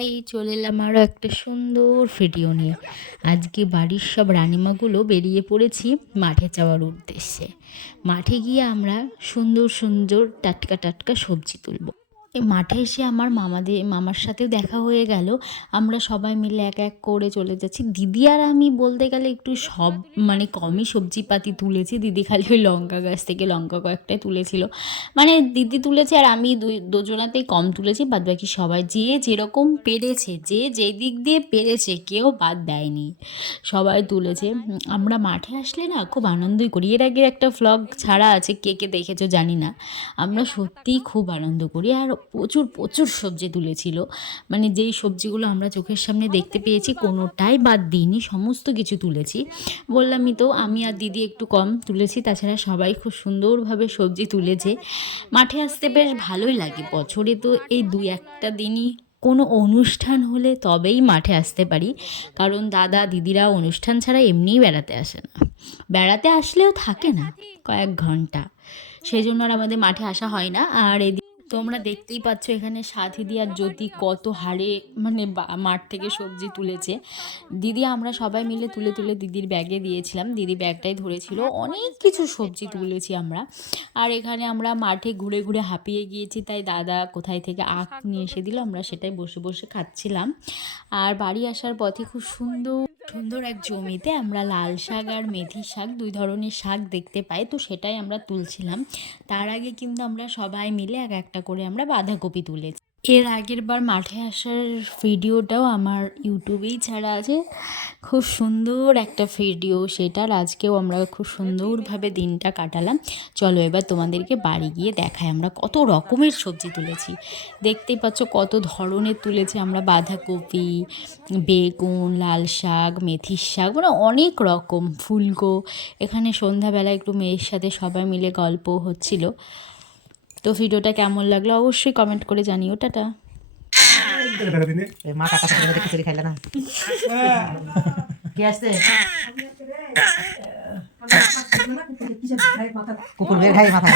High, চলে এলাম আরও একটা সুন্দর ভিডিও নিয়ে। আজকে বাড়ির সব রানিমাগুলো বেরিয়ে পড়েছি মাঠে যাওয়ার উদ্দেশ্যে। মাঠে গিয়ে আমরা সুন্দর সুন্দর টাটকা টাটকা সবজি তুলব। এই মাঠে এসে আমার মামার সাথেও দেখা হয়ে গেল। আমরা সবাই মিলে এক এক করে চলে যাচ্ছি। দিদি আর আমি বলতে গেলে একটু কমই সবজিপাতি তুলেছি। দিদি খালি ওই লঙ্কা গাছ থেকে লঙ্কা কয়েকটাই তুলেছিল, দিদি তুলেছে আর আমি দুজনাতেই কম তুলেছি। বাদ বাকি সবাই যে যেরকম পেরেছে, যে দিক দিয়ে পেরেছে, কেউ বাদ দেয়নি, সবাই তুলেছে। আমরা মাঠে আসলে না খুব আনন্দই করি। এর আগে একটা ভ্লগ ছাড়া আছে, কে কে দেখেছো জানি না। আমরা সত্যিই খুব আনন্দ করি আর প্রচুর প্রচুর সবজি তুলেছিল। যেই সবজিগুলো আমরা চোখের সামনে দেখতে পেয়েছি কোনোটাই বাদ দিইনি, সমস্ত কিছু তুলেছি। বললামই তো, আমি আর দিদি একটু কম তুলেছি, তাছাড়া সবাই খুব সুন্দরভাবে সবজি তুলেছে। মাঠে আসতে বেশ ভালোই লাগে। বছরে তো এই 2-1টা দিনই কোনো অনুষ্ঠান হলে তবেই মাঠে আসতে পারি, কারণ দাদা দিদিরা অনুষ্ঠান ছাড়া এমনিই বেড়াতে আসে না। বেড়াতে আসলেও থাকে না কয়েক ঘন্টা, সেই জন্য আর আমাদের মাঠে আসা হয় না। আর তোমরা দেখতেই পাচ্ছ এখানে সাথীদি আর জ্যোতি কত হারে মাঠ থেকে সবজি তুলেছে। দিদি আমরা সবাই মিলে তুলে তুলে দিদির ব্যাগে দিয়েছিলাম, দিদি ব্যাগটাই ধরেছিল। অনেক কিছু সবজি তুলেছি আমরা। আর এখানে আমরা মাঠে ঘুরে ঘুরে হাঁপিয়ে গিয়েছি, তাই দাদা কোথায় থেকে আখ নিয়ে এসে দিল, আমরা সেটাই বসে বসে খাচ্ছিলাম। আর বাড়ি আসার পথে খুব সুন্দর সুন্দর এক জমিতে আমরা লাল শাক আর মেথি শাক, 2 ধরনের শাক দেখতে পাই, তো সেটাই আমরা তুলছিলাম। তার আগে কিন্তু আমরা সবাই মিলে এক একটা করে আমরা বাঁধাকপি তুলেছি। এর আগের বার মাঠে আসার ভিডিওটাও আমার ইউটিউবেই ছাড়া আছে, খুব সুন্দর একটা ভিডিও সেটার। আজকেও আমরা খুব সুন্দরভাবে দিনটা কাটালাম। চলো এবার তোমাদেরকে বাড়ি গিয়ে দেখাই আমরা কত রকমের সবজি তুলেছি। দেখতেই পাচ্ছ কত ধরনের তুলেছি আমরা, বাঁধাকপি, বেগুন, লাল শাক, মেথির শাক, অনেক রকম, ফুলকো। এখানে সন্ধ্যাবেলা একটু মেয়ের সাথে সবাই মিলে গল্প হচ্ছিল। তো ভিডিওটা কেমন লাগলো অবশ্যই কমেন্ট করে জানিও। টাটা। কুকুর বের খাই মাথা